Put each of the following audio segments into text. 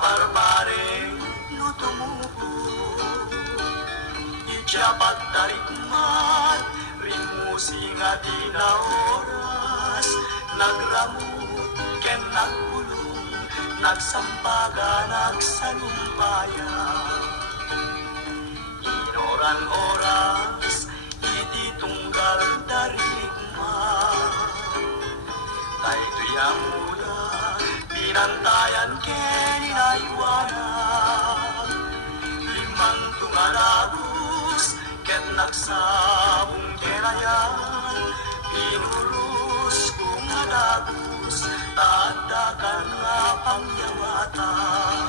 barbare no tumubo. Ijapat tarikmat, rimusi nga di na oras, nagramut ken nagpulong, nagsampaga, nagsalumpayan. Inoran oras, iti tunggal darigmat, tayo yamuda, binantayan ken inaywanan. Limang tungalagos, ket nagsabong kenayan, pinurus kung alagos, tadakan nga pangyawatan.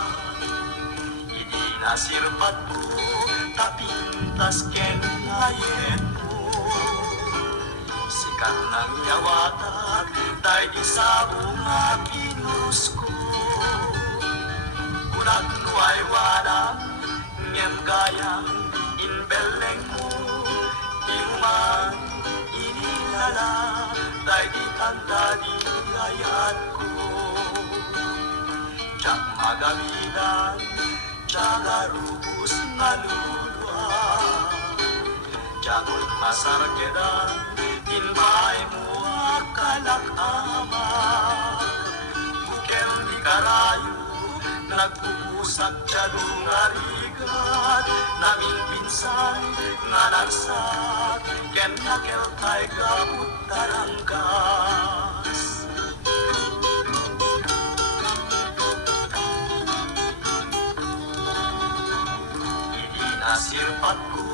Idi nasirpat mo, tapintas ken ngayet mo, sikat ng yawatag, tay di sabong nga pinurus ko. Kunat nuay wadam, ngem gayang inbeleng mo, inuman inilala, tay di tanda di ayat ko. Tiyak magabidan, tiyaga rubus nga lulwa, tiyagot masarkedan, inbay mo akalak ama. Bukel di karayo, nagpupusak tiyadong arigat, naming pinsan nga nagsak, ken nakeltay kaput tarangkas. Idi nasirpat ko,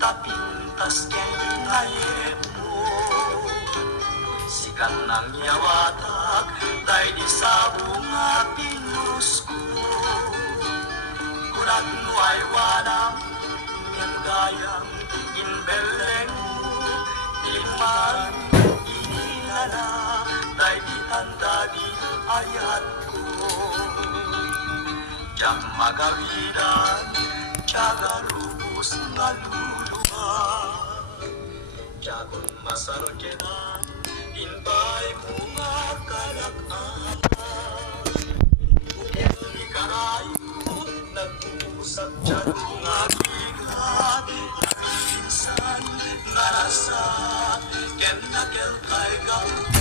tapintas ken ngayet mo, sikat ng yawatag, tay di sabong nga pinurus ko. Kunat mo ay walang ngem gayang inbeleng mo, di man inilala, tay di tanda di ayat ko. Tiyak magawidan, tiyaga rubus nga luluwa, tiyagon masarkedan, inbay mo nga kalak-ama. Bukel ni karayo, nagpupusak tiyadong abigat, naming pinsan nga nasak, ken nakeltay kaput